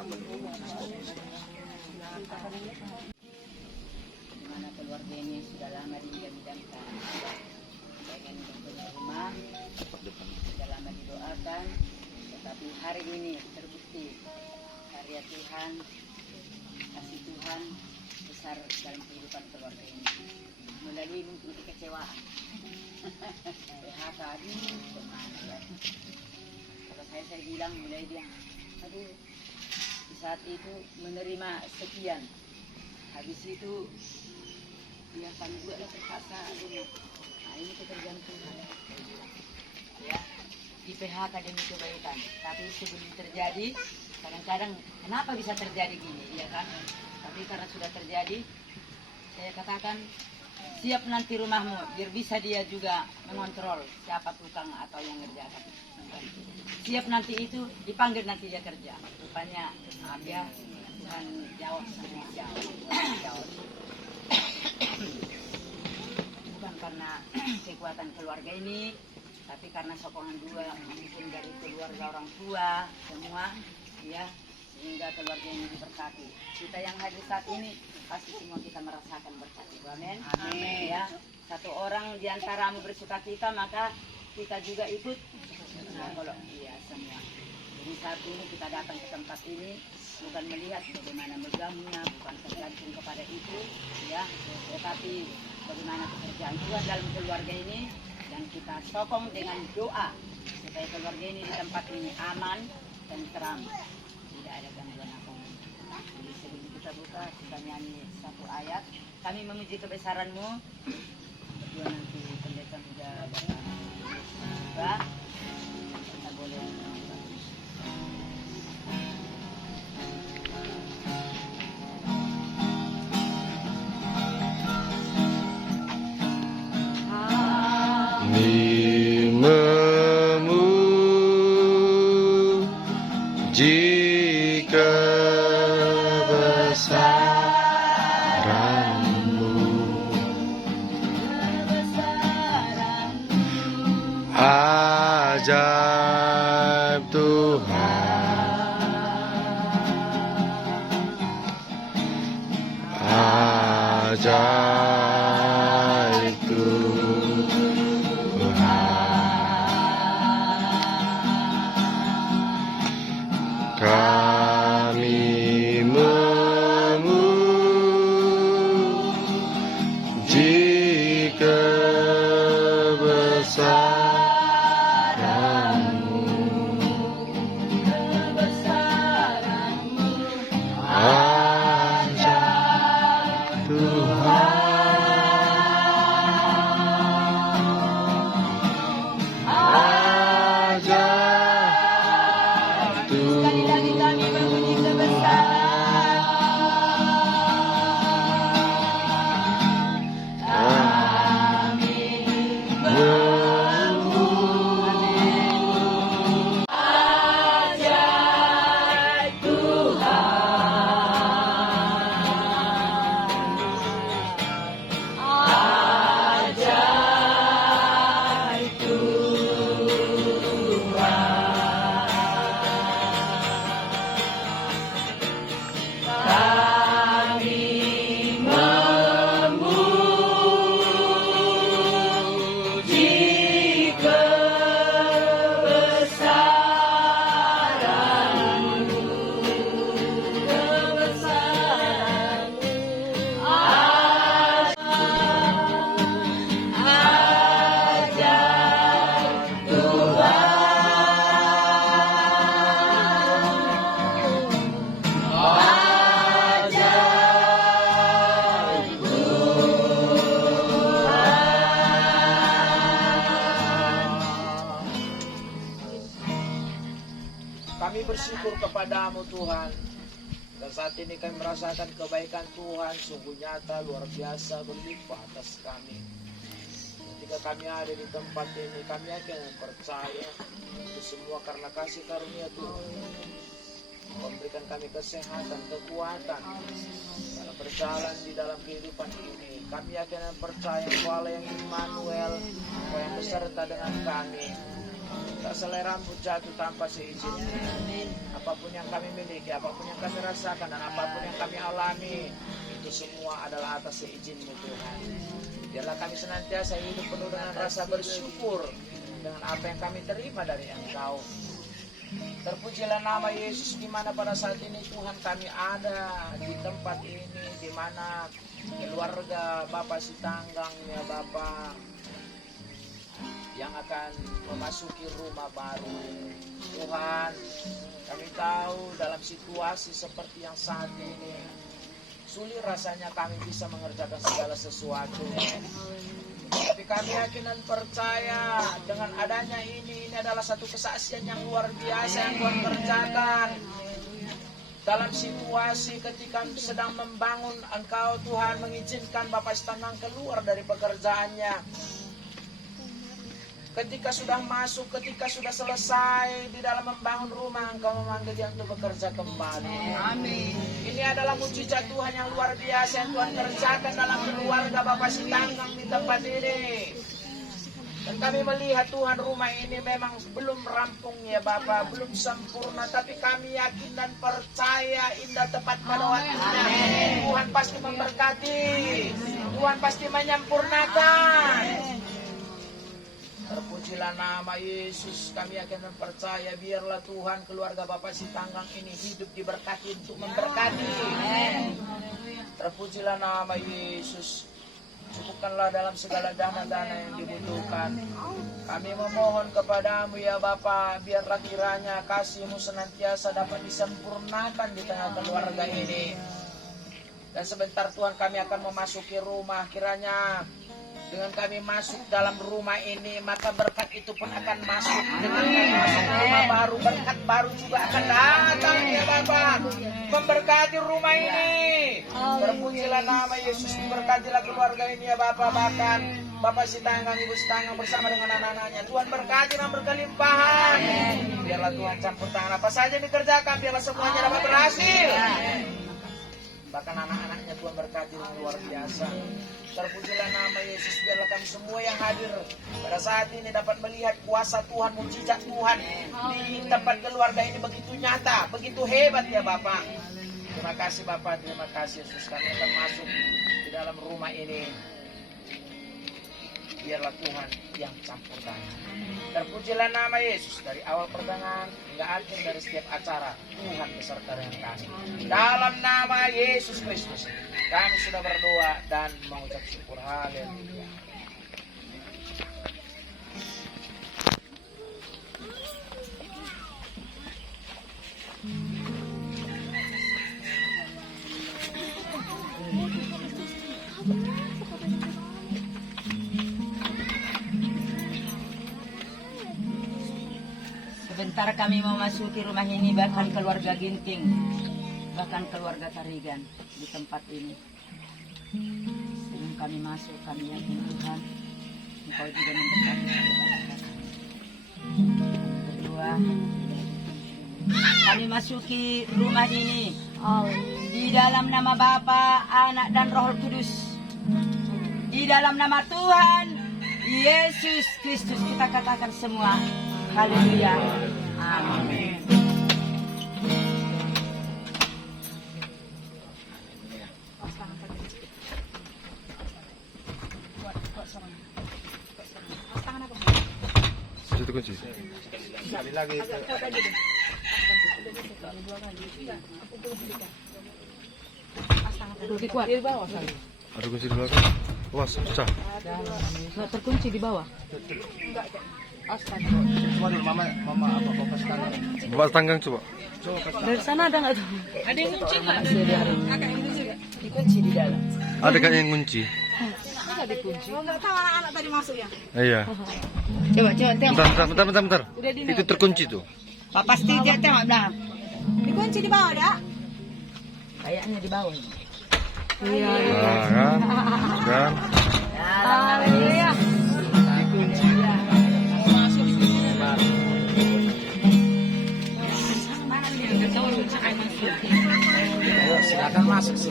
Dimana keluarga ini sudah lama diidam-idamkan pengen punya rumah, sudah lama didoakan, tetapi hari ini terbukti karya Tuhan, kasih Tuhan besar dalam kehidupan keluarga ini melalui mungkin kekecewaan PHK kemana ya. Kalau saya bilang mulai dia aduh di saat itu menerima sekian, habis itu dia kan juga terpaksa aduh. Nah ini pekerjaan Tuhan ya, di PHK demi kebaikan, tapi sebelum terjadi kadang-kadang kenapa bisa terjadi gini ya kan, tapi karena sudah terjadi saya katakan siap nanti rumahmu biar bisa dia juga mengontrol siapa tukang atau yang ngerjakan. Siap nanti itu dipanggil nanti dia kerja. Rupanya dia Tuhan jawab semua jawab. Bukan karena kekuatan keluarga ini, tapi karena sokongan dua mungkin dari keluarga orang tua semua ya, sehingga keluarga ini diberkati. Kita yang hadir saat ini pasti semua kita merasakan berkat. Amin. Amin ya. Satu orang di antaramu bersuka cita, maka kita juga ikut. Nah, kalau iya semua. Jadi saat ini kita datang ke tempat ini bukan melihat bagaimana megahnya, bukan tergantung kepada itu ya, tetapi bagaimana pekerjaan Tuhan dalam keluarga ini, dan kita sokong dengan doa supaya keluarga ini di tempat ini aman dan terang, tidak ada gangguan apapun. Jadi sebelum kita buka, kita nyanyi satu ayat, kami memuji kebesaran-Mu. Berdua nanti pendeta juga buka, kita boleh memuji kebesaran-Mu, ajaib Tuhan, ajaib Tuhan. Kami memuji kebesaran-Mu, ajaib Tuhan, ajaib Tuhan. Kami bersyukur kepadamu Tuhan, dan saat ini kami merasakan kebaikan Tuhan sungguh nyata, luar biasa, berlimpah atas kami. Ketika kami ada di tempat ini, kami yakin dan percaya itu semua karena kasih karunia Tuhan. Memberikan kami kesehatan, kekuatan dalam berjalan di dalam kehidupan ini. Kami yakin dan percaya Engkau Allah yang Immanuel, Engkau yang beserta dengan kami. Tak selai rambut jatuh tanpa seizin. Apapun yang kami miliki, apapun yang kami rasakan, dan apapun yang kami alami, itu semua adalah atas seizin-Mu Tuhan. Biarlah kami senantiasa hidup penuh dengan rasa bersyukur dengan apa yang kami terima dari Engkau. Terpujilah nama Yesus, di mana pada saat ini Tuhan kami ada di tempat ini, di mana keluarga Bapak Sitanggang ya Bapak yang akan memasuki rumah baru. Tuhan, kami tahu dalam situasi seperti yang saat ini sulit rasanya kami bisa mengerjakan segala sesuatu. Tapi kami yakin dan percaya dengan adanya ini adalah satu kesaksian yang luar biasa yang Tuhan kerjakan. Dalam situasi ketika sedang membangun, Engkau Tuhan mengizinkan Bapak Sitanggang keluar dari pekerjaannya. Ketika sudah masuk, ketika sudah selesai di dalam membangun rumah, Engkau memanggil dia untuk bekerja kembali. Amin. Ini adalah mujizat Tuhan yang luar biasa yang Tuhan kerjakan dalam keluarga Bapak Sitanggang di tempat ini. Dan kami melihat Tuhan rumah ini memang belum rampung ya Bapak, belum sempurna. Tapi kami yakin dan percaya indah tepat pada waktunya. Tuhan pasti memberkati, Tuhan pasti menyempurnakan. Terpujilah nama Yesus. Kami yakin dan percaya biarlah Tuhan keluarga Bapak Sitanggang ini hidup diberkati untuk memberkati. Terpujilah nama Yesus. Cukupkanlah dalam segala dana-dana yang dibutuhkan. Kami memohon kepadamu ya Bapa, biarlah kiranya kasih-Mu senantiasa dapat disempurnakan di tengah keluarga ini. Dan sebentar Tuhan kami akan memasuki rumah, kiranya dengan kami masuk dalam rumah ini, maka berkat itu pun akan masuk. Dengan kami masuk ke rumah baru, berkat baru juga akan datang ya Bapak, memberkati rumah ini. Terpujilah nama Yesus, berkatilah keluarga ini ya Bapak. Bahkan Bapak Sitanggang, Ibu Sitanggang bersama dengan anak-anaknya, Tuhan berkati dan berkelimpahan. Biarlah Tuhan campur tangan apa saja yang dikerjakan, biarlah semuanya dapat berhasil. Bahkan anak-anaknya Tuhan berkati luar biasa. Terpujilah nama Yesus, biarlah kami semua yang hadir pada saat ini dapat melihat kuasa Tuhan, mujizat Tuhan di tempat keluarga ini begitu nyata, begitu hebat ya Bapak. Terima kasih Bapak, terima kasih Yesus. Kami akan masuk di dalam rumah ini. Biarlah Tuhan yang campur tangan. Terpujilah nama Yesus, dari awal pertengahan hingga akhir dari setiap acara. Tuhan beserta dengan kami. Dalam nama Yesus Kristus kami sudah berdoa dan mengucap syukur. Haleluya. Sebentar kami memasuki rumah ini, bahkan keluarga Ginting, bahkan keluarga Tarigan di tempat ini. Sebelum kami masuk, kami yakin Tuhan, Engkau juga memberkati kita. Berdoa, kami masuki rumah ini di dalam nama Bapa, Anak dan Roh Kudus. Di dalam nama Tuhan Yesus Kristus kita katakan semua. Haleluya. Amin. Situ kunci. Sekali lagi. Lebih kuat di bawah kali. Ada kunci di belakang. Wah, susah. Nggak terkunci di bawah. Bapak Sitanggang coba. Dari sana ada nggak tuh? Ada yang kunci nggak? Kakak yang kunci nggak? Dikunci di dalam. Ada kayaknya yang kunci. Nggak dikunci. Oh nggak tahu anak-anak tadi masuk ya? Iya. Coba tengok. Bentar. Itu terkunci tuh. Pak pasti dia tengok belakang. Dikunci di bawah dah. Kayaknya di bawah. Iya. Nah, kan? Haleluya. Silakan masuk.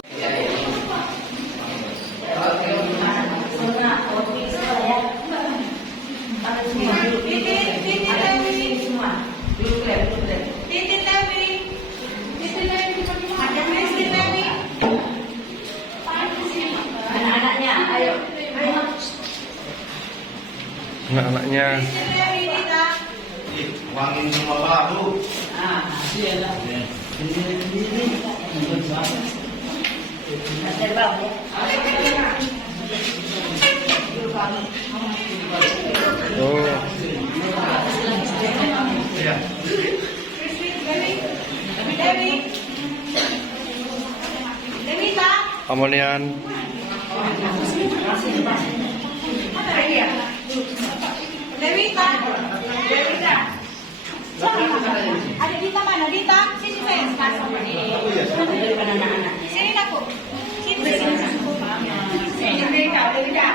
Ini anak-anaknya. Wangi semua baru. Oh. Amonian. Ada Dita mana? Dita? Sini saya. Sini aku. Sini. Sini Dita.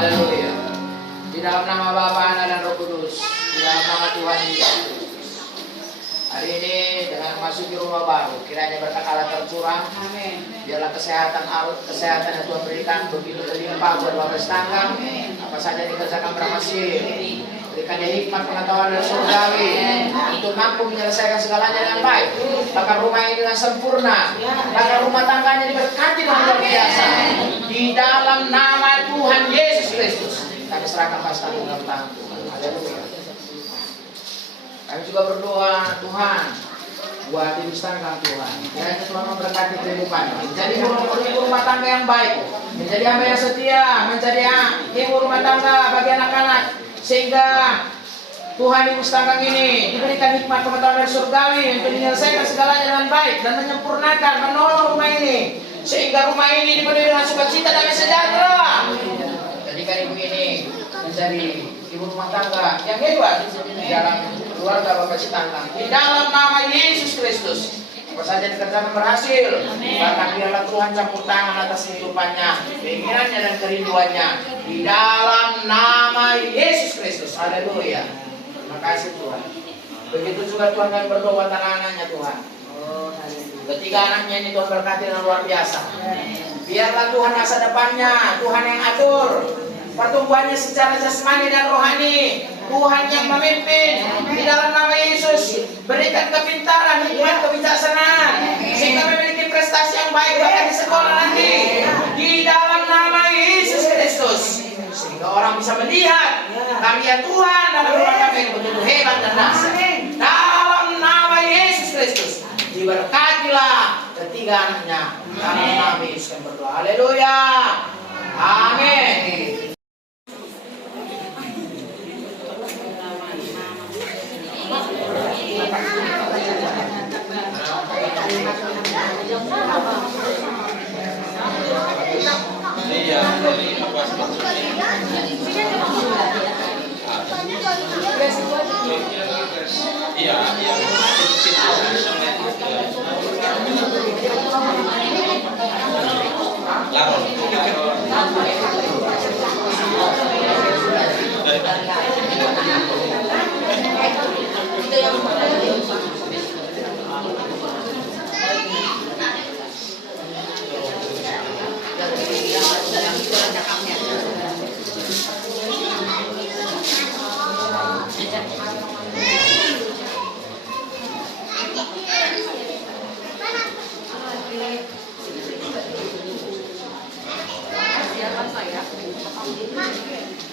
Haleluya. Di dalam nama Bapa, Anak dan Roh Kudus, di dalam nama Tuhan Yesus. Hari ini dengan memasuki rumah baru, kiranya berkat Allah tercurah. Biarlah kesehatan yang Tuhan berikan begitu berlimpah buat Bapak Setanggang. Apa saja dikerjakan berhasil. Berikannya hikmat pengetahuan dan surgawi untuk mampu menyelesaikan segalanya dengan baik. Bahkan rumah ini dengan sempurna. Bahkan rumah tangganya diberkati dengan luar biasa. Di dalam nama Tuhan Yesus Kristus, kami serahkan Pak Setanggang dalam tangan Tuhan. Haleluya. Kami juga berdoa, Tuhan, buat ibu Setanggang Tuhan. Kiranya Tuhan memberkati kehidupannya. Menjadi ibu rumah tangga yang baik, menjadi hamba yang setia, menjadi ibu rumah tangga bagi anak-anak, sehingga Tuhan ibu Setanggang ini diberikan hikmat pengetahuan dari surgawi untuk menyelesaikan segalanya dengan baik dan menyempurnakan, menolong rumah ini, sehingga rumah ini dipenuhi dengan sukacita dan sejahtera. Jadikan ibu ini menjadi ibu rumah tangga yang hebat di dalam keluarga Bapak Setanggang. Di dalam nama Yesus Kristus, apa saja dikerjakan berhasil. Bahkan biarlah Tuhan campur tangan atas kehidupannya, keinginannya dan kerinduannya. Di dalam nama Yesus Kristus. Haleluya. Terima kasih Tuhan. Begitu juga Tuhan kami berdoa tentang anak-anaknya Tuhan. Ketiga anaknya ini Tuhan berkati dengan luar biasa. Biarlah Tuhan masa depannya Tuhan yang atur. Pertumbuhannya secara jasmani dan rohani, Tuhan yang memimpin. Di dalam nama Yesus, berikan kepintaran, hikmat, kebijaksanaan, sehingga memiliki prestasi yang baik bahkan di sekolah nanti. Di dalam nama Yesus Kristus, sehingga orang bisa melihat karya Tuhan dalam rumah kami ini begitu hebat dan dahsyat. Dalam nama Yesus Kristus, diberkatilah ketiga anaknya. Dalam nama Yesus kami berdoa. Haleluya. Amin.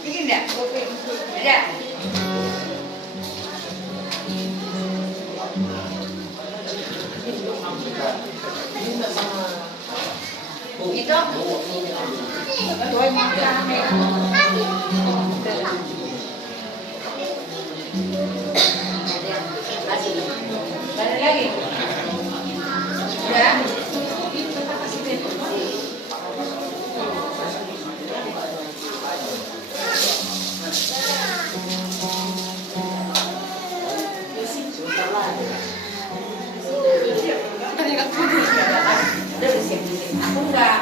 Bikin enggak? Ada. Minta sama Balik lagi. Ya. Aku enggak.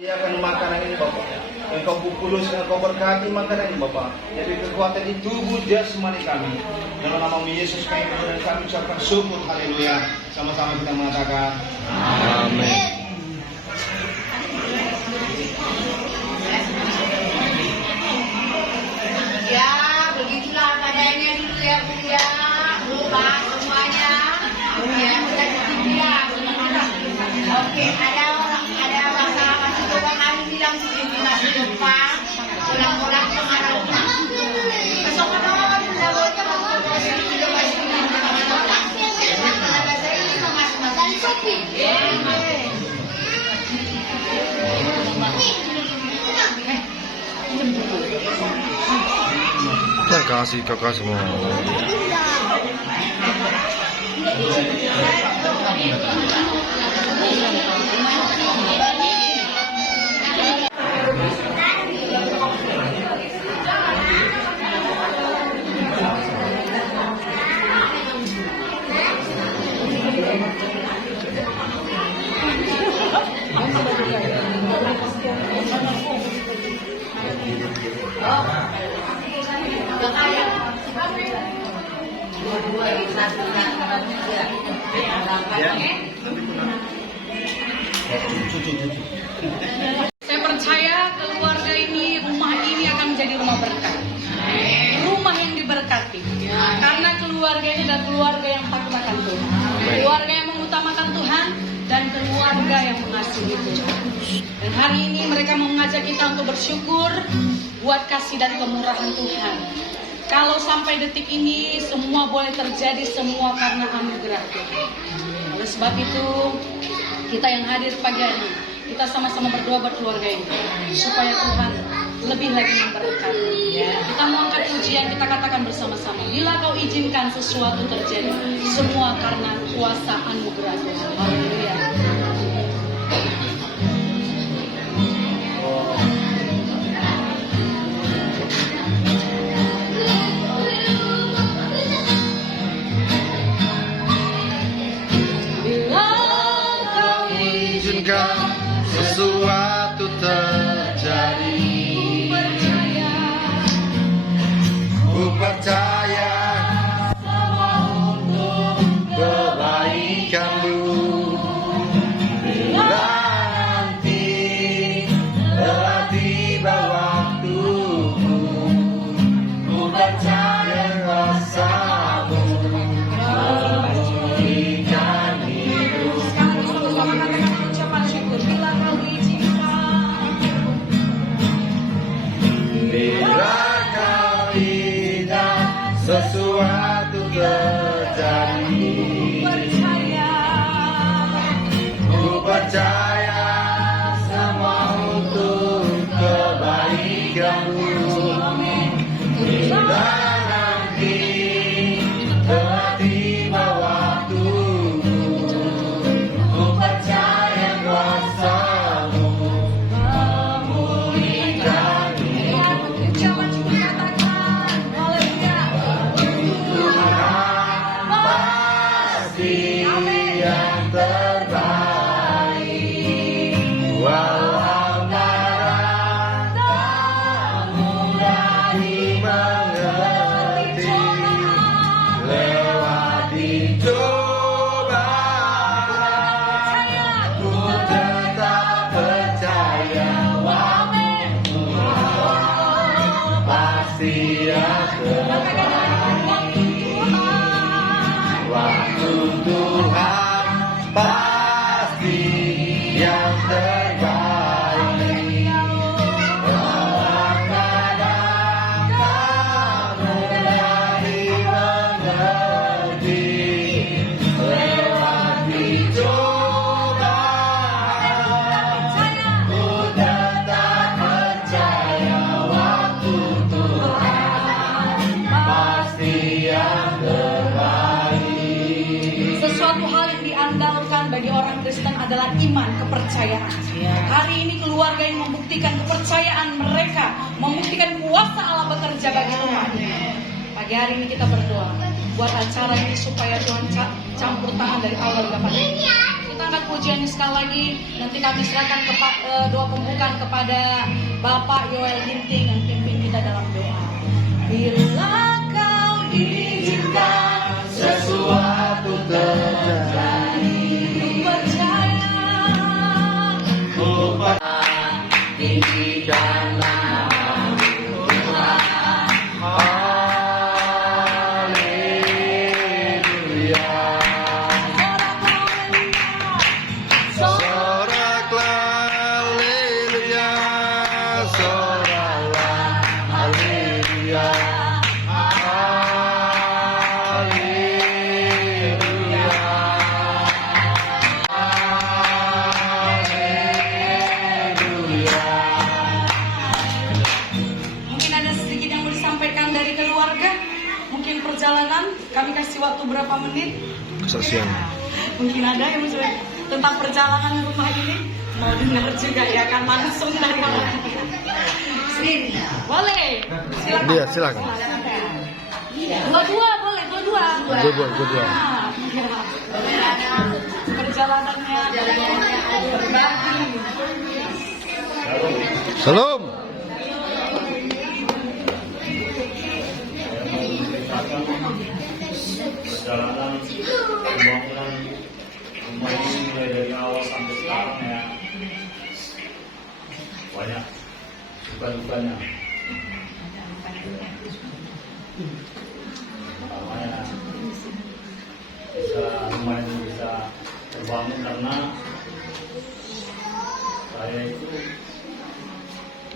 Dia akan makanan ini Bapak. Engkau kudus, engkau berkati makanan ini Bapak. Jadi kekuatan di tubuh jasmani kami. Dalam nama Yesus kami berdoa dan kami ucapkan syukur. Haleluya. Sama-sama kita mengatakan Amin. Ya, begitulah padanya dulu ya Bu ya. Lupa semuanya. Ya, kita bilang. Oke, ada masih coba kami bilang di masih lupa. Ulang-ulang pengarang. Besok kan sudah bocor Kasih kakak semua. Saya percaya keluarga ini, rumah ini akan menjadi rumah berkat. Rumah yang diberkati. Karena keluarga ini adalah keluarga yang takut akan Tuhan. Keluarga yang mengutamakan Tuhan dan keluarga yang mengasihi Tuhan. Dan hari ini mereka mengajak kita untuk bersyukur buat kasih dan kemurahan Tuhan. Kalau sampai detik ini semua boleh terjadi, semua karena anugerah Tuhan. Oleh sebab itu, kita yang hadir pagi hari, kita sama-sama berdoa buat keluarga ini supaya Tuhan lebih lagi memberkati. Kita mau angkat pujian, kita katakan bersama-sama, bila kau izinkan sesuatu terjadi, semua karena kuasa anugerah Tuhan. Haleluya. Sesuatu terjadi. Ku percaya semua untuk kebaikanmu. Bila nanti telah tiba waktumu, ku percaya kuasa-Mu memulihkan hidup. Sekarang sama-sama katakan ucapan syukur. Bila kau izinkan. Bila kau tidak sesuatu terjadi, ku percaya semua untuk kebaikanmu. Bila nanti telah tiba waktumu, ku percaya kuasa-Mu memulihkan hidup. Ucapan syukur katakan. Haleluya. Tuhan pasti yang terbaik. Walau amaran tak mudah dimengerti, lewati cobaan ku tetap percaya. Pasti yang terbaik. Waktu Tuhan pasti yang terbaik. Kadang-kadang tak mudah dimengerti, lewati cobaan ku bagi orang Kristen adalah iman, kepercayaan. Hari ini keluarga ini membuktikan kepercayaan mereka, membuktikan kuasa Allah bekerja bagi rumah ini. Pagi hari ini kita berdoa buat acara ini supaya Tuhan campur tangan dari awal hingga pada ini. Kita angkat pujian ini sekali lagi. Nanti kami serahkan doa pembukaan kepada Bapak Yoel Ginting yang pimpin kita dalam doa. Bila kau izinkan Sesuatu terjadi, ku percaya tinggi dan namamu Tuhan. Haleluya. Soraklah haleluya, soraklah haleluya. Mungkin ada sedikit yang mau disampaikan dari keluarga. Mungkin perjalanan, kami kasih waktu berapa menit. Kesaksian. Mungkin ada yang mau tentang perjalanan rumah ini. Mau dengar juga ya kan, langsung dari orang. Sini, boleh. Silakan. Iya, silakan. Dua-dua boleh, dua-dua. Dua-dua. Ah, iya. Perjalanannya berbagi. Salam. Perjalanan pembangunan rumah ini mulai dari awal sampai sekarang ya banyak suka-dukanya. Pertamanya rumah ini bisa terbangun karena saya itu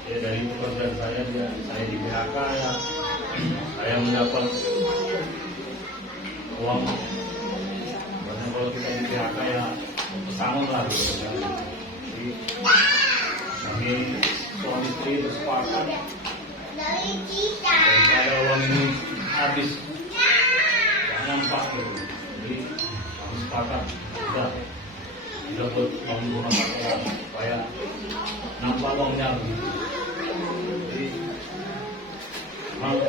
ya dari pekerjaan saya di PHK ya, saya mendapat uang. Karena kalau kita di PHK ya pesangon lah gitu kan. Jadi kami suami istri bersepakat daripada uang ini habis gak nampak gitu. Jadi kami sepakat udah buat bangun rumah tangga supaya nampak uangnya gitu. Jadi memang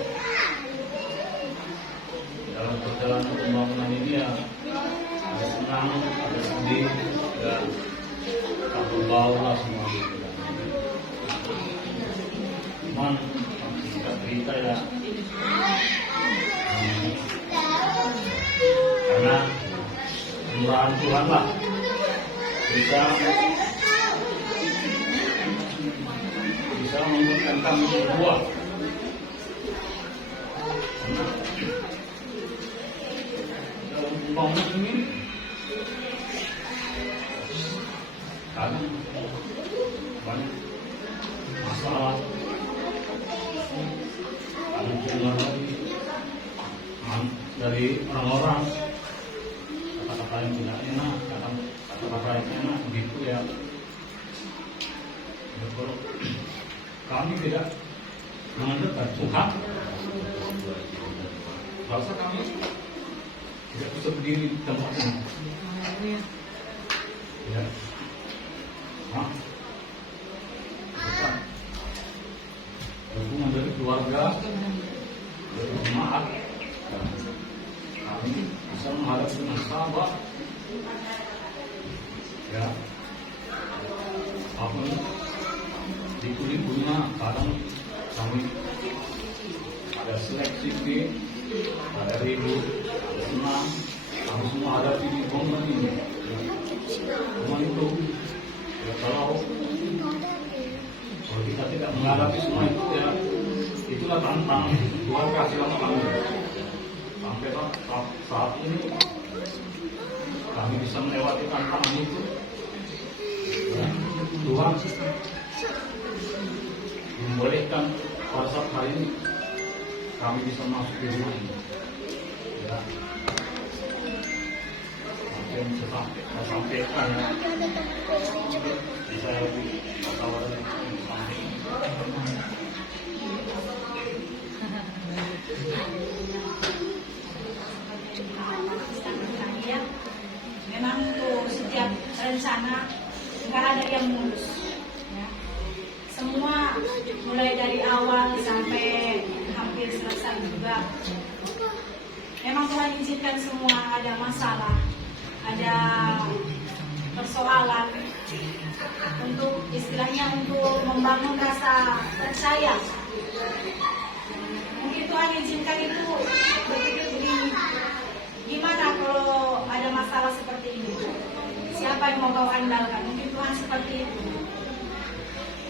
dalam perjalanan pembangunan ini ya ada senang, ada sedih, dan tak berbau lah semua gitu. Cuman kita cerita ya karena kemurahan Tuhan lah bisa memberikan kami sebuah dalam pembangunan ini kadang banyak masalah, kadang dengar dari orang-orang kata-kata yang tidak enak, kata-kata yang enak begitu ya. Kalau kami tidak mendekat Tuhan, bangsa kami tidak bisa berdiri di tempat ini. Ya, bukan dukungan dari keluarga, dari jemaat, kami bisa menghadapi dengan sabar. Ya, apa liku-likunya kadang kami ada seleksi tim, ada ribut, ada senang, kami semua hadapi di bangunan ini. Cuman itu ya, kalau kita tidak menghadapi semua itu ya, itulah tantangan Tuhan kasih sama kami. Sampai saat ini kami bisa melewati tantangan itu. Ya, Tuhan membolehkan pada saat hari ini kami bisa masuk di rumah ini. Ya, yang saya sampaikan ya, bisa lebih tawaran yang Memang untuk setiap nggak ada yang mulus. Ya. Semua mulai dari awal sampai hampir selesai juga. Memang Tuhan izinkan semua ada masalah, ada persoalan untuk istilahnya untuk membangun rasa percaya. Mungkin Tuhan izinkan itu berpikir begini, gimana kalau ada masalah seperti ini? Siapa yang mau kau andalkan? Mungkin Tuhan seperti itu.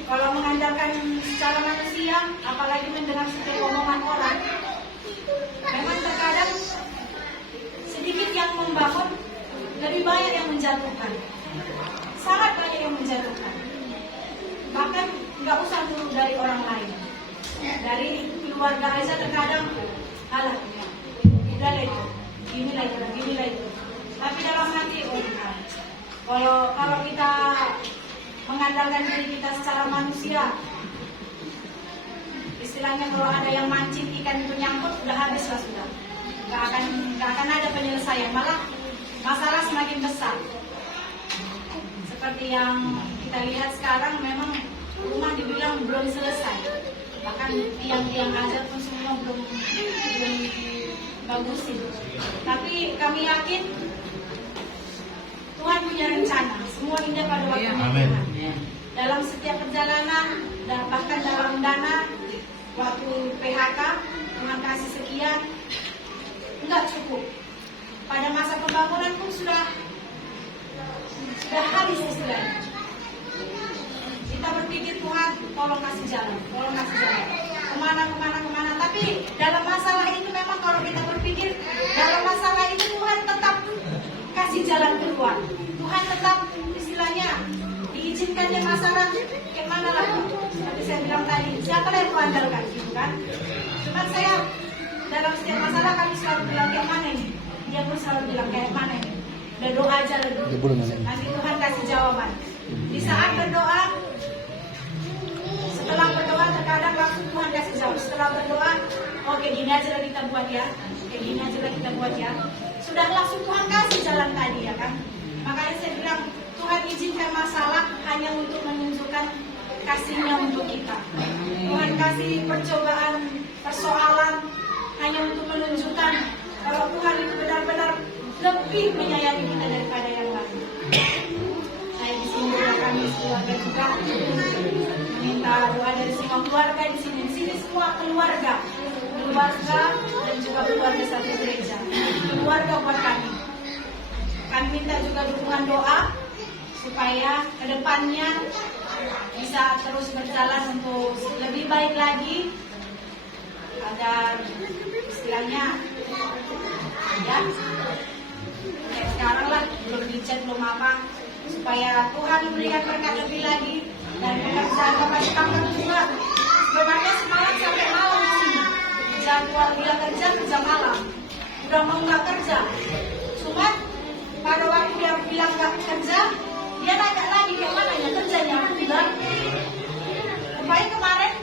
Kalau mengandalkan secara manusia, apalagi mendengar setiap omongan orang, memang terkadang sedikit yang membangun, lebih banyak yang menjatuhkan. Sangat banyak yang menjatuhkan. Bahkan nggak usah dulu dari orang lain, dari keluarga aja terkadang, alah, udah lah itu, gini lah itu. Tapi dalam hati, oh bukan. Kalau kita mengandalkan diri kita secara manusia, istilahnya kalau ada yang mancing ikan itu nyangkut, udah habis lah sudah. Nggak akan ada penyelesaian, malah masalah semakin besar. Seperti yang kita lihat sekarang, memang rumah dibilang belum selesai, bahkan tiang-tiang aja pun semua belum bagusin. Tapi kami yakin Tuhan punya rencana, semua indah pada waktunya Tuhan. Dalam setiap perjalanan dan bahkan dalam dana waktu PHK, Tuhan kasih sekian, enggak cukup. Pada masa pembangunan pun sudah habis istilahnya. Kita berpikir Tuhan, tolong kasih jalan. Kemana. Tapi dalam masalah itu memang kalau kita berpikir, dalam masalah itu Tuhan tetap kasih jalan keluar. Tuhan tetap istilahnya diizinkannya masalah, kemana lah. Seperti saya bilang tadi, siapa yang kau andalkan, gitu kan? Cuma saya dalam setiap masalah kami selalu bilang kayak mana ini. Dia pun selalu bilang kayak mana ini. Udah doa aja dulu. Nanti Tuhan kasih jawaban. Di saat berdoa, setelah berdoa terkadang langsung Tuhan kasih jawab. Setelah berdoa, oke gini aja lah kita buat ya. Sudah langsung Tuhan kasih jalan tadi ya kan. Makanya saya bilang Tuhan izinkan masalah hanya untuk menunjukkan kasih-Nya untuk kita. Tuhan kasih percobaan, persoalan hanya untuk menunjukkan kalau Tuhan itu benar-benar lebih menyayangi kita daripada yang lain. Saya di sini kami keluarga juga minta doa dari semua keluarga di sini. Di sini semua keluarga dan juga keluarga satu gereja. Keluarga buat kami. Kami minta juga dukungan doa supaya kedepannya bisa terus berjalan untuk lebih baik lagi, agar istilahnya ya kayak sekarang lah, belum dicat belum apa, supaya Tuhan memberikan berkat lebih lagi dan pekerjaan Bapak Setakat juga. Sebenarnya semalam sampai malam di sini jadwal dia kerja malam, udah mau nggak kerja, cuma pada waktu dia bilang nggak kerja, dia nanya lagi kemana ya kerjanya, bilang supaya kemarin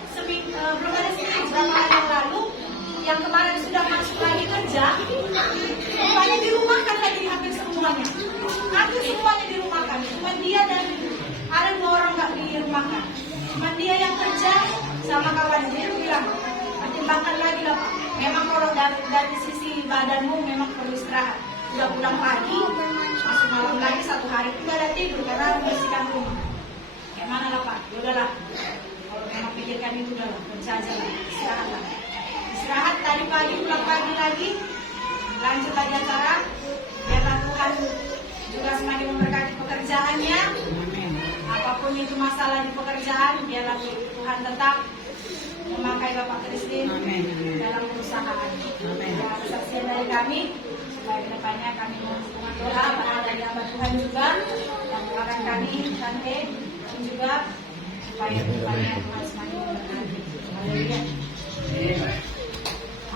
belum ada seminggu berapa hari yang lalu, yang kemarin sudah masuk lagi kerja, rupanya dirumahkan lagi hampir semuanya dirumahkan, cuma dia dan ada 2 orang nggak dirumahkan, cuma dia yang kerja sama kawan dia bilang pertimbangkan lagi lah Pak, memang kalau dari sisi badanmu memang perlu istirahat, udah pulang pagi masuk malam lagi 1 hari itu nggak ada tidur karena membersihkan rumah, kayak mana lah Pak, yaudahlah kalau memang pikirkan itu udahlah kerja aja lah, istirahat tadi pagi pulang pagi lagi lanjut lagi acara, biarlah Tuhan juga semakin memberkati pekerjaannya, apapun itu masalah di pekerjaan, biarlah Tuhan tetap memakai Bapak Kristin dalam perusahaan. Ya, kesaksian dari kami supaya kedepannya kami mohon doa dari hamba Tuhan juga yang doakan kami Tante dan juga supaya kedepannya Tuhan semakin memberkati.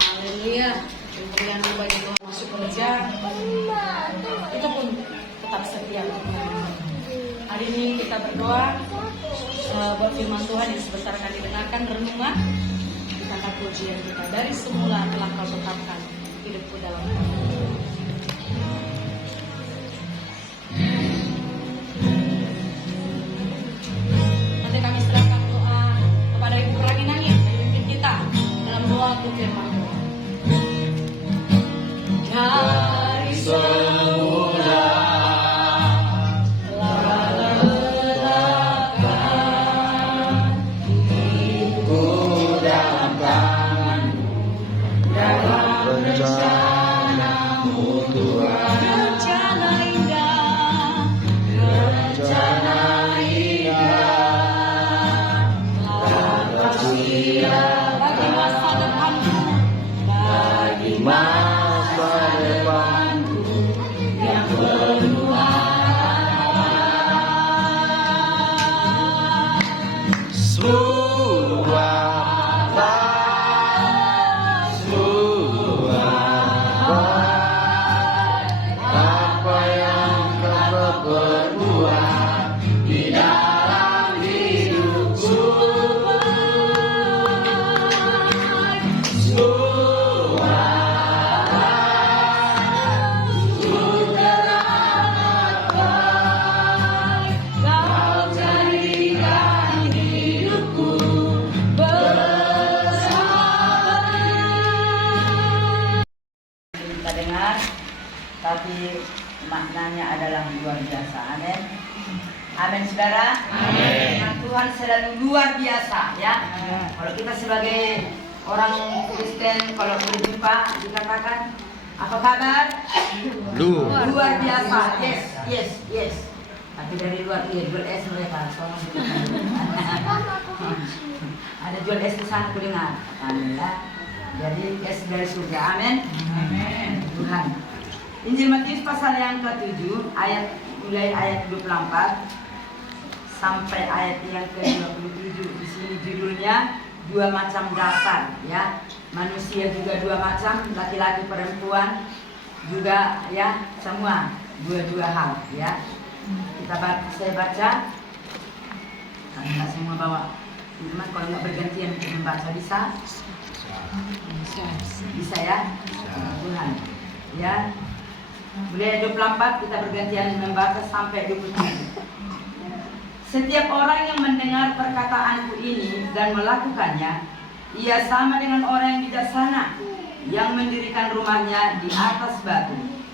Haleluya. Yang bagi Tuhan masuk kerja itu pun tetap setia. Hari ini kita berdoa buat firman Tuhan yang sebesar akan didengarkan renungan kata pujian kita dari semula telah Kau tetapkan hidupku dalam rencanamu Tuhan, rencana indah, rencana indah, bagi masa depanku, bagi masa depanku yang penuh harapan. Apa yang kau berbuat di dalam hidupku, Kau jadikan hidupku bersahabat. Kita dengar, tapi maknanya adalah luar biasa. Amin. Amin, saudara. Amin. Tuhan selalu luar biasa, ya. Kalau kita sebagai orang Kristen, kalau berjumpa dikatakan apa kabar? Luar biasa. Yes, yes, yes. Tapi dari luar, iya, jual es mereka. Ada jual es di sana, aku dengar. Amin, ya. Jadi es dari surga. Amin. Amin. Tuhan. Injil Matius pasal yang ke-7 mulai ayat 24 sampai ayat yang ke-27. Di sini judulnya dua macam dasar, ya. Manusia juga dua macam, laki-laki perempuan juga, ya, semua dua hal, ya. Saya baca. Karena nggak semua bawa firman, kalau nggak bergantian untuk membaca bisa? Bisa, ya. Tuhan, ya. Mulai 24 kita bergantian membaca sampai 27. Setiap orang yang mendengar perkataanku ini dan melakukannya, ia sama dengan orang yang bijaksana yang mendirikan rumahnya di atas batu.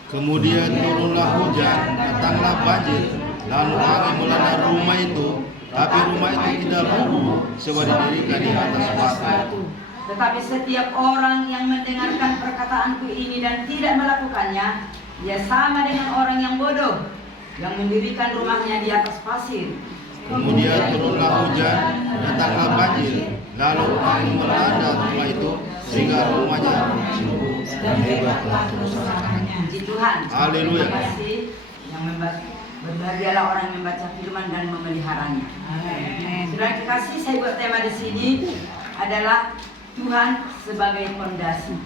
Kemudian turunlah hujan, datanglah banjir, lalu angin melanda rumah itu, tapi rumah itu tidak runtuh sebab didirikan di atas batu. Tetapi setiap orang yang mendengarkan perkataanku ini dan tidak melakukannya, ia sama dengan orang yang bodoh yang mendirikan rumahnya di atas pasir. Kemudian turunlah hujan, datanglah banjir, lalu angin melanda rumah itu sehingga rumahnya runtuh, dan hebatlah kerusakannya. Puji Tuhan. Haleluya. Terima kasih yang berbahagialah orang yang membaca firman dan memeliharanya. Saudara kekasih, saya buat tema di sini adalah Tuhan sebagai fondasi.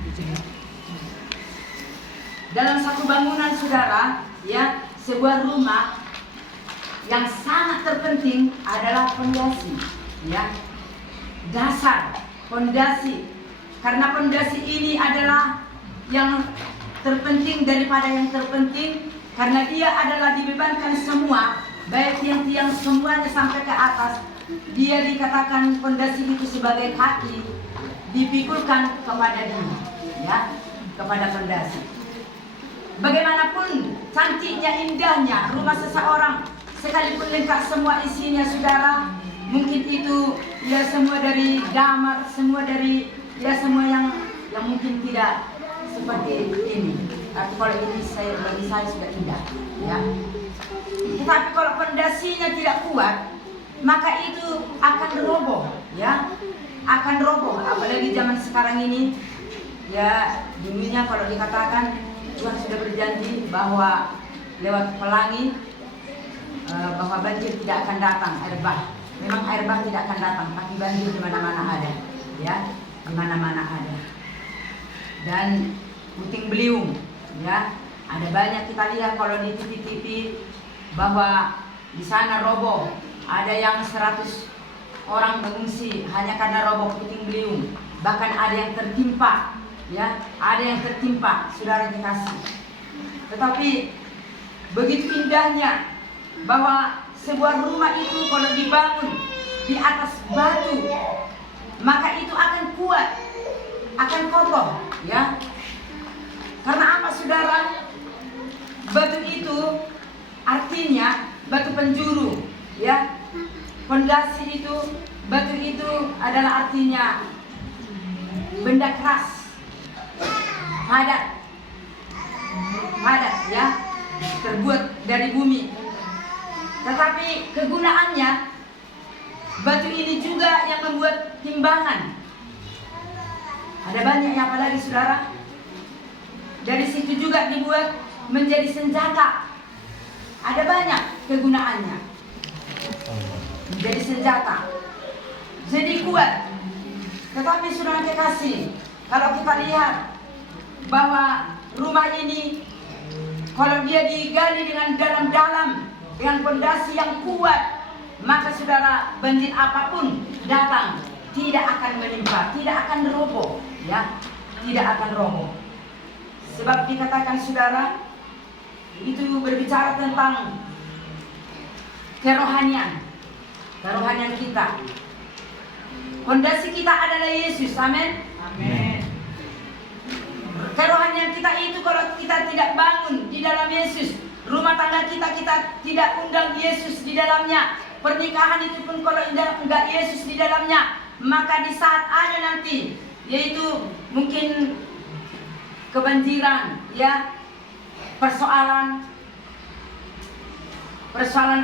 Dalam satu bangunan, saudara, ya, sebuah rumah yang sangat terpenting adalah fondasi, ya, dasar, fondasi. Karena fondasi ini adalah yang terpenting daripada yang terpenting, karena dia adalah dibebankan semua, baik tiang-tiang semuanya sampai ke atas. Dia dikatakan fondasi itu sebagai kaki, dipikulkan kepada dia, ya, kepada fondasi. Bagaimanapun cantiknya, indahnya rumah seseorang, sekalipun lengkap semua isinya, saudara, mungkin itu ya semua dari damar, semua dari ya semua yang mungkin tidak seperti ini. Tapi kalau ini bagi saya sudah indah, ya. Tapi kalau fondasinya tidak kuat, maka itu akan roboh, ya, akan roboh. Apalagi zaman sekarang ini, ya, dulunya kalau dikatakan Tuhan sudah berjanji bahwa lewat pelangi bahwa banjir tidak akan datang, air bah. Memang air bah tidak akan datang, tapi banjir di mana-mana ada, ya, di mana-mana ada. Dan puting beliung, ya, ada banyak kita lihat kalau di TV bahwa di sana roboh. Ada yang 100 orang mengungsi hanya karena roboh puting beliung. Bahkan ada yang tertimpa, ya, ada yang tertimpa, saudara dikasih. Tetapi begitu indahnya bahwa sebuah rumah itu kalau dibangun di atas batu, maka itu akan kuat, akan kokoh, ya. Karena apa, saudara? Batu itu artinya batu penjuru, ya. Fondasi itu, batu itu adalah artinya benda keras. Pada kegunaannya, batu ini juga yang membuat timbangan. Ada banyak yang apalagi saudara. Dari situ juga dibuat menjadi senjata. Ada banyak kegunaannya. Menjadi senjata. Jadi kuat. Tetapi saudara kekasih, kalau kita lihat bahwa rumah ini, kalau dia digali dengan dalam-dalam, dengan fondasi yang kuat, maka saudara, banjir apapun datang tidak akan menimpa, tidak akan roboh, ya, tidak akan roboh. Sebab dikatakan saudara, itu berbicara tentang kerohanian kita. Fondasi kita adalah Yesus, amin. Amin. Kerohanian kita itu kalau kita tidak bangun di dalam Yesus, rumah tangga kita tidak undang Yesus di dalamnya, pernikahan itu pun kalau enggak Yesus di dalamnya, maka di saat ada nanti, yaitu mungkin kebanjiran, ya, persoalan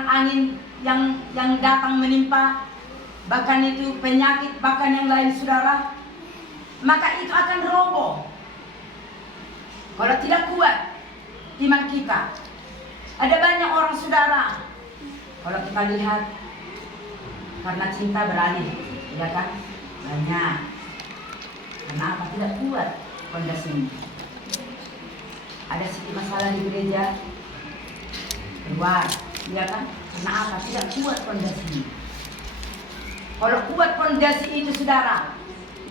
angin yang datang menimpa, bahkan itu penyakit, bahkan yang lain saudara, maka itu akan roboh kalau tidak kuat iman kita. Ada banyak orang saudara, kalau kita lihat, karena cinta beralih, ya kan, banyak. Kenapa tidak kuat fondasinya? Ada sedikit masalah di gereja, keluar, ya kan? Kenapa tidak kuat fondasinya? Kalau kuat fondasi itu saudara,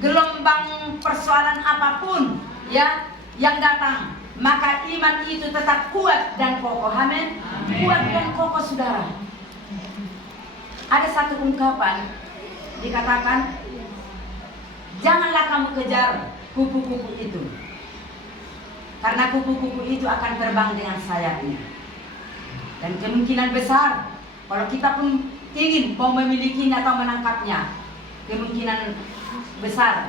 gelombang persoalan apapun, ya, yang datang, maka iman itu tetap kuat dan kokoh, amin. Kuat dan kokoh saudara. Ada satu ungkapan dikatakan, janganlah kamu kejar kupu-kupu itu, karena kupu-kupu itu akan terbang dengan sayapnya. Dan kemungkinan besar kalau kita pun ingin mau memilikinya atau menangkapnya, kemungkinan besar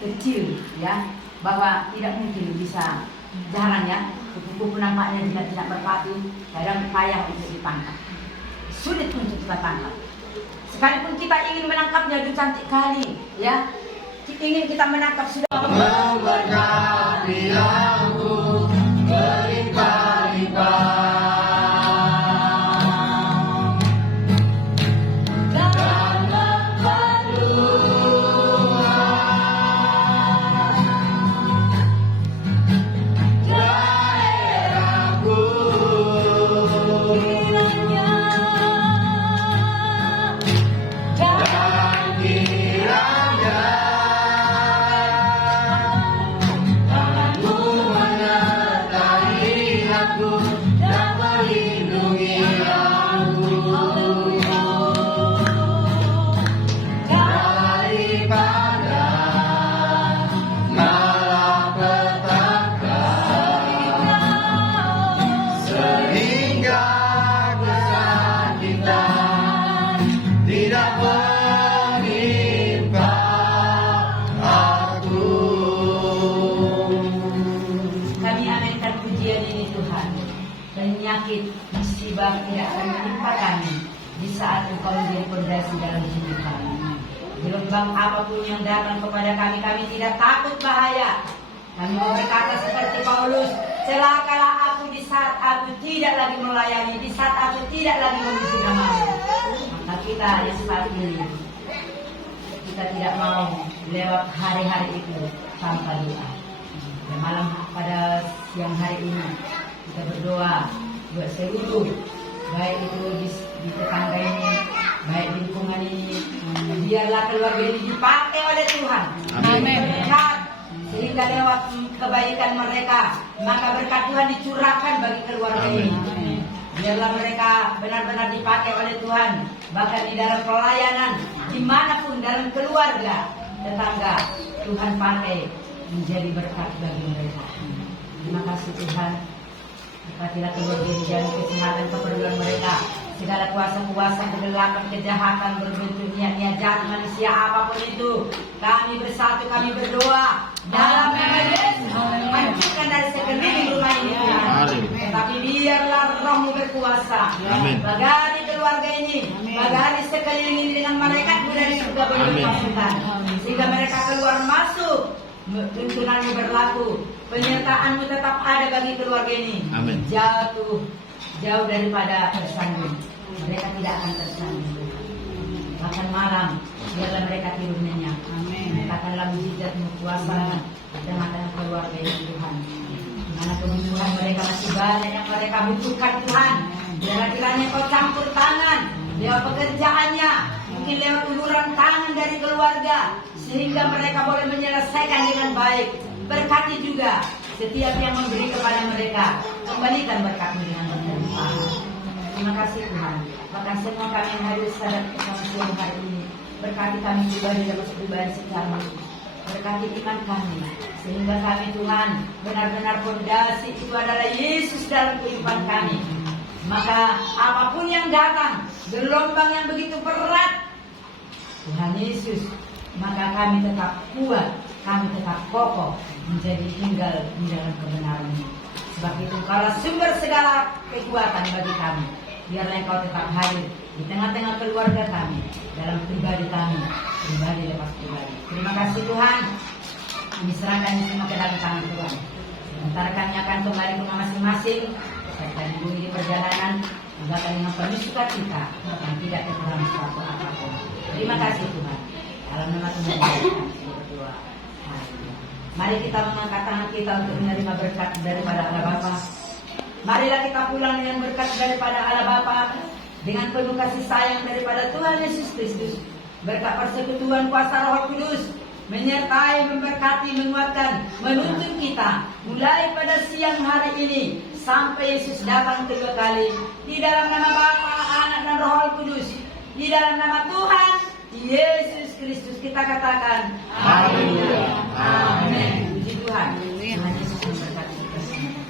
kecil, ya, bahwa tidak mungkin bisa. Jarang ya, kupu-kupu nampaknya tidak berpatu, kadang payah untuk ditangkap, sulit untuk kita tangkap. Sekalipun kita ingin menangkapnya, itu cantik kali, ya, ingin kita menangkap sudah. Memberkati aku berlimpah-limpah. Penyakit, musibah tidak akan menimpa kami di saat Engkau menjadi fondasi dalam hidup kami. Gelombang apapun yang datang kepada kami, kami tidak takut bahaya. Kami berkata seperti Paulus, celakalah aku di saat aku tidak lagi melayani, di saat aku tidak lagi memuji namamu. Maka kita yang saat ini, kita tidak mau lewat hari-hari itu tanpa doa. Dan malam pada siang hari ini kita berdoa buat seluruh, baik itu di tetangga ini, baik di lingkungan ini, biarlah keluarga ini dipakai oleh Tuhan. Amin. Sehingga lewat kebaikan mereka, maka berkat Tuhan dicurahkan bagi keluarga ini. Biarlah mereka benar-benar dipakai oleh Tuhan, bahkan di dalam pelayanan, dimanapun dalam keluarga, tetangga, Tuhan pakai menjadi berkat bagi mereka. Terima kasih Tuhan. Berkatilah keluarga ini, jalan kesehatan keperluan mereka, segala kuasa-kuasa kegelapan, kejahatan berbentuk niat-niat jahat manusia apapun itu, kami bersatu, kami berdoa dalam nama Yesus, hancurkan dari sekeliling rumah ini Tuhan. Tetapi biarlah Roh-Mu berkuasa bagi keluarga keluarga ini. Bagari sekeliling dengan malaikat dari surga berpasukan. Sehingga mereka keluar masuk. Tuntunanmu berlaku. Penyertaanmu tetap ada bagi keluarga ini. Amin. Jauh daripada tersandung. Mereka tidak akan tersandung. Bahkan malam, biarlah mereka tidur nyenyak. Katakanlah mujizatmu kuasa di tengah-tengah keluarga ini Tuhan. Mana kebutuhan mereka masih banyak yang mereka butuhkan Tuhan. Biarlah kiranya Kau campur tangan lewat pekerjaannya, mungkin lewat uluran tangan dari keluarga, sehingga mereka boleh menyelesaikan dengan baik. Berkati juga setiap yang memberi kepada mereka, kembalikan berkat-Mu dengan berlimpah. Terima kasih Tuhan. Bahkan semua kami yang hadir pada siang hari ini, berkati kami pribadi dan pribadi secara khusus. Berkati iman kami, sehingga kami Tuhan benar-benar fondasi itu adalah Yesus dalam kehidupan kami. Maka apapun yang datang, gelombang yang begitu berat, Tuhan Yesus, maka kami tetap kuat, kami tetap kokoh menjadi tinggal di dalam kebenaran-Mu. Sebab itu kalau sumber segala kekuatan bagi kami, biarlah Engkau tetap hadir di tengah-tengah keluarga kami, dalam pribadi kami, pribadi lepas pribadi. Terima kasih Tuhan. Kami serahkan semua ke dalam tangan Tuhan. Sementara kami akan kembali ke rumah masing-masing, serta lindungi di perjalanan, mengagalkan dengan penuh sukacita dan tidak kekurangan suatu apapun. Terima kasih Tuhan. Dalam nama Tuhan kami berdoa. Mari kita mengangkat tangan kita untuk menerima berkat daripada Allah Bapa. Marilah kita pulang dengan berkat daripada Allah Bapa, dengan penuh kasih sayang daripada Tuhan Yesus Kristus. Berkat persekutuan kuasa Roh Kudus menyertai, memberkati, menguatkan, menuntun kita mulai pada siang hari ini sampai Yesus datang kedua kali. Di dalam nama Bapa, Anak dan Roh Kudus, di dalam nama Tuhan Yesus Kristus kita katakan haleluya. Amin. Puji Tuhan. Tuhan Yesus memberkati kita semua.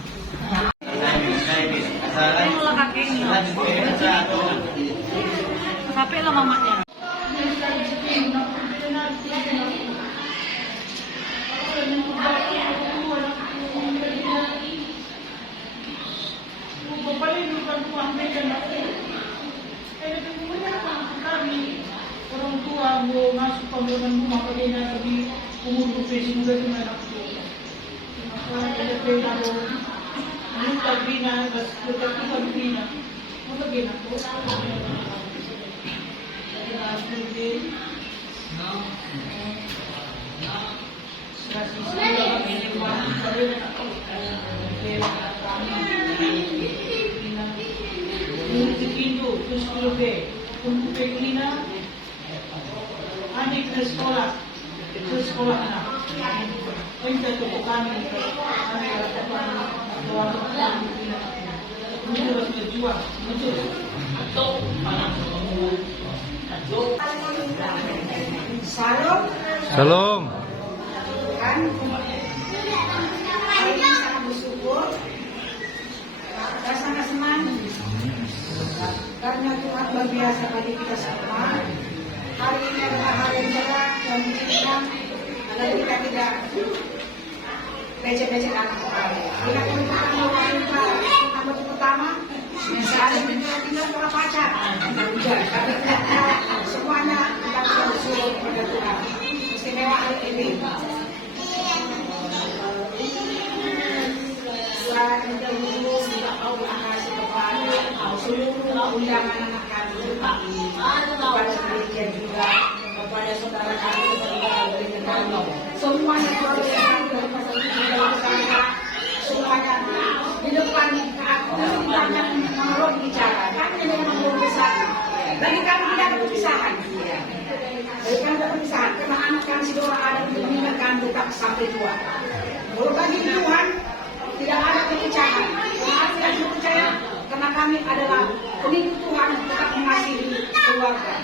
Capek lah mamanya. Orang tua mau masuk pembangunan rumah pada di umur profesi muda itu mereka maka ada pengaruh minta bina berkat bina untuk bina terus untuk peklina adik ke sekolah anak minta toko kami harus berjuang Shalom. Kan hari ini sangat bersyukur, kita sangat senang karena Tuhan luar biasa bagi kita semua. Hari ini adalah hari yang cerah dan menyenangkan, agar kita tidak becek-becek anak sekali. Kita pertama misalnya kita sekolah pacar, tapi semuanya kita bersyukur kepada Tuhan. Istimewa hari ini. Surat yang dahulu tidak tahu kasih kepada seluruh undangan anak kami, kepada demikian juga kepada saudara kami kepada kami semuanya keluarga kami dari pasal itu dalam sana semuanya di depan aku banyak menurut bicara kami yang menurut besar bagi kami tidak ada perpisahan bagi kami tidak perpisahan karena anak kami si doa ada untuk mengingatkan tetap sampai tua. Kalau bagi Tuhan tidak ada perpecahan. Kami tidak percaya karena kami adalah pengikut Tuhan tetap mengasihi keluarga.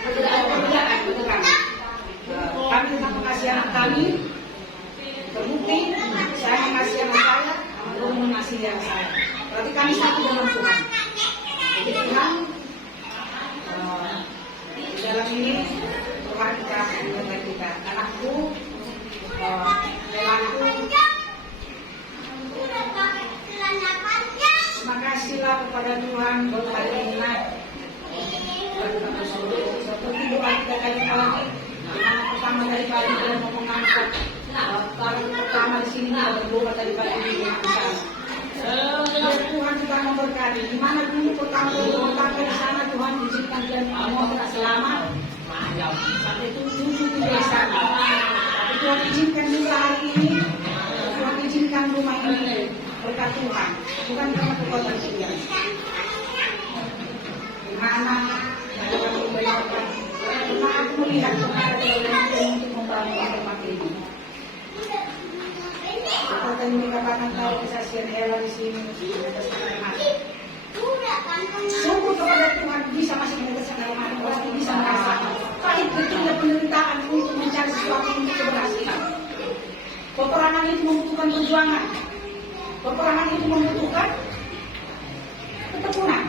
Tidak ada perbedaan untuk kami. Kami tetap mengasihi anak kami. Terbukti saya mengasihi anak saya, anak mengasihi anak saya. Berarti kami satu dalam Tuhan. Jadi Tuhan di dalam ini Tuhan kita dengan kita. Anakku, lelaku. Terima kasihlah kepada Tuhan buat hari ini. seperti doa kita kali lagi. Yang pertama dari pagi kita mau mengangkat. Barang pertama di sini kita berdoa dari pagi di sana. Tuhan juga memberkati. Di mana dulu pertama di sana Tuhan izinkan dia semua kita selamat. Sampai itu tujuh di sana. Tuhan izinkan juga hari ini. Tuhan izinkan rumah ini berkat Tuhan. Bukan karena kekuatan dia. Di mana aku melihat Tuhan ada untuk membangun rumah ini. Seperti yang dikatakan tahu kesaksian Ella di sini, sungguh kepada Tuhan bisa masih menegakkan hati, pasti bisa merasakan pahit betulnya penderitaan untuk mencari sesuatu untuk keberhasilan. Peperangan itu membutuhkan perjuangan. Peperangan itu membutuhkan ketekunan.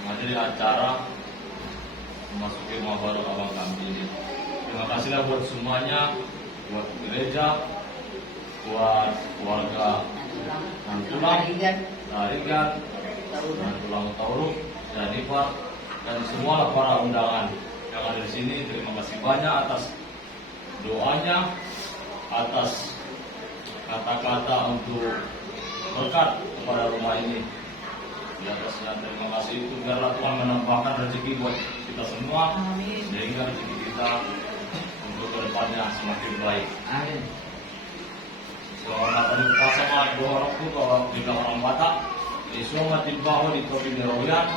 Menghadiri acara memasuki rumah baru abang kami ini. Terima kasihlah buat semuanya, buat gereja, buat keluarga Nantulang, Tarigan, Nantulang Tauruk, dan Ipar, dan semua para undangan yang ada di sini. Terima kasih banyak atas doanya, atas kata-kata untuk berkat kepada rumah ini. Di atasnya terima kasih itu biarlah Tuhan menambahkan rezeki buat kita semua, sehingga rezeki kita untuk kedepannya semakin baik. Amin. Selamat hari puasa mak dua orang tu kalau tiga orang Batak. Di semua di bawah di topi neroyan.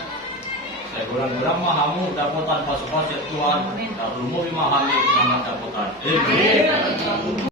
Saya gorang-gorang mahamu dapat tanpa suka Tuhan. Dan rumah memahami nama dapat. Amin.